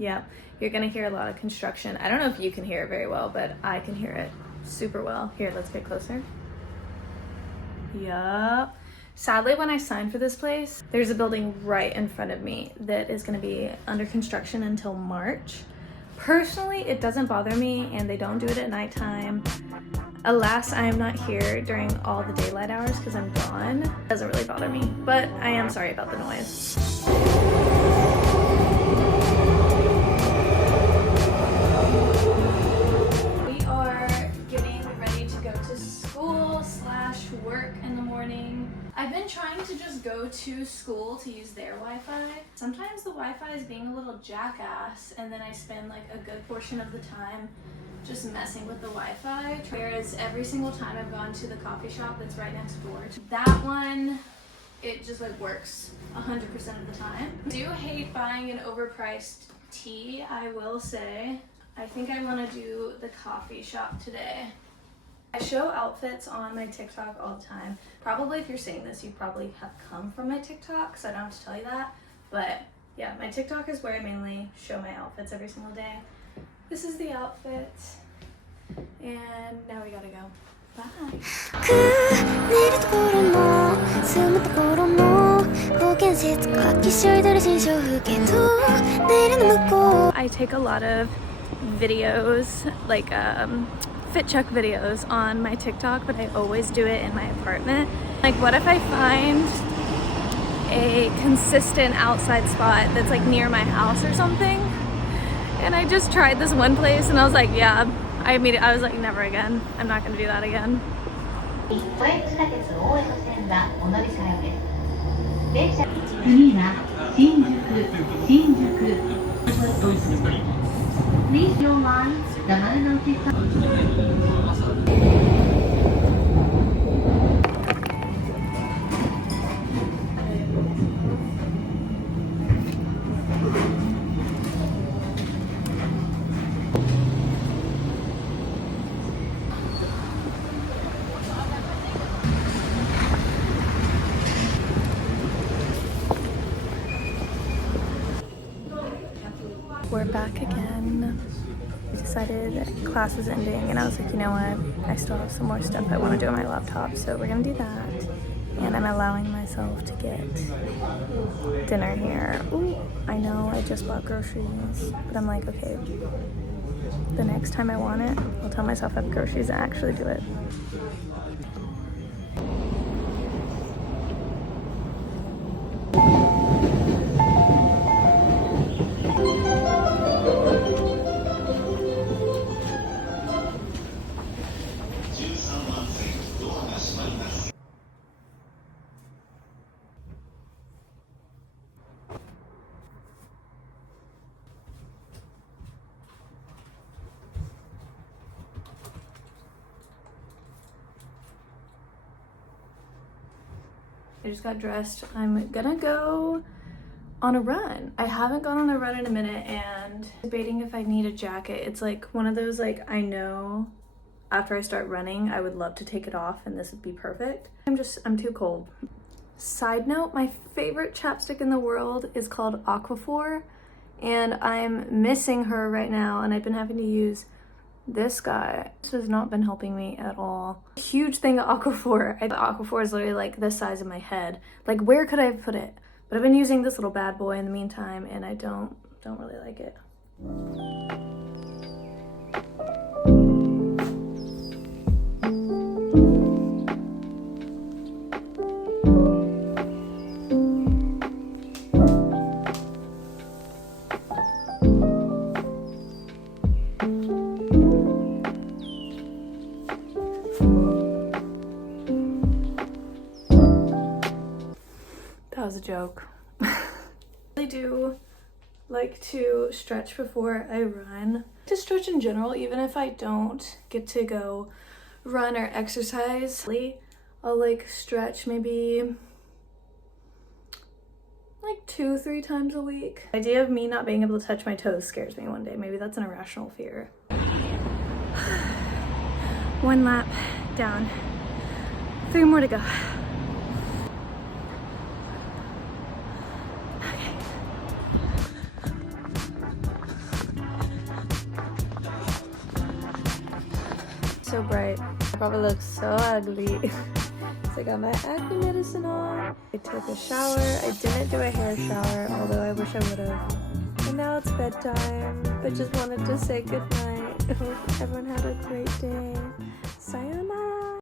Yep, you're gonna hear a lot of construction. I don't know if you can hear it very well, but I can hear it super well. Here, let's get closer. Yup. Sadly, when I signed for this place, there's a building right in front of me that is gonna be under construction until March. Personally, it doesn't bother me, and they don't do it at nighttime. Alas, I am not here during all the daylight hours because I'm gone. It doesn't really bother me, but I am sorry about the noise. We are getting ready to go to school / work in the morning. I've been trying to just go to school to use their Wi-Fi. Sometimes the Wi-Fi is being a little jackass, and then I spend like a good portion of the time just messing with the Wi-Fi. Whereas every single time I've gone to the coffee shop that's right next door to that one, it just like works 100% of the time. I do hate buying an overpriced tea, I will say. I think I want to do the coffee shop today. I show outfits on my TikTok all the time. Probably if you're seeing this, you probably have come from my TikTok, so I don't have to tell you that. But yeah, my TikTok is where I mainly show my outfits every single day. This is the outfit, and now we gotta go. Bye. I take a lot of videos, like fit check videos on my TikTok, but I always do it in my apartment. Like, what if I find a consistent outside spot that's like near my house or something? And I just tried this one place and I was like, yeah, I was like, never again. I'm not gonna do that again. We're back again. I decided class was ending and I was like, you know what? I still have some more stuff I want to do on my laptop, so we're gonna do that. And I'm allowing myself to get dinner here. Ooh, I know I just bought groceries, but I'm like, okay, the next time I want it, I'll tell myself I have groceries and actually do it. I just got dressed. I'm gonna go on a run. I haven't gone on a run in a minute and debating if I need a jacket. It's like one of those, like, I know after I start running, I would love to take it off and this would be perfect. I'm too cold. Side note, my favorite chapstick in the world is called Aquaphor, and I'm missing her right now, and I've been having to use this guy. This has not been helping me at all. Huge thing of Aquaphor. Aquaphor is literally like the size of my head. Like, where could I have put it? But I've been using this little bad boy in the meantime, and I don't really like it. That was a joke. I really do like to stretch before I run. To stretch in general, even if I don't get to go run or exercise, I'll like stretch maybe like 2-3 times a week. The idea of me not being able to touch my toes scares me one day. Maybe that's an irrational fear. 1 lap down, 3 more to go. so bright. I probably look so ugly. So I got my acne medicine on. I took a shower. I didn't do a hair shower, although I wish I would have. And now it's bedtime, but just wanted to say goodnight. I hope everyone had a great day.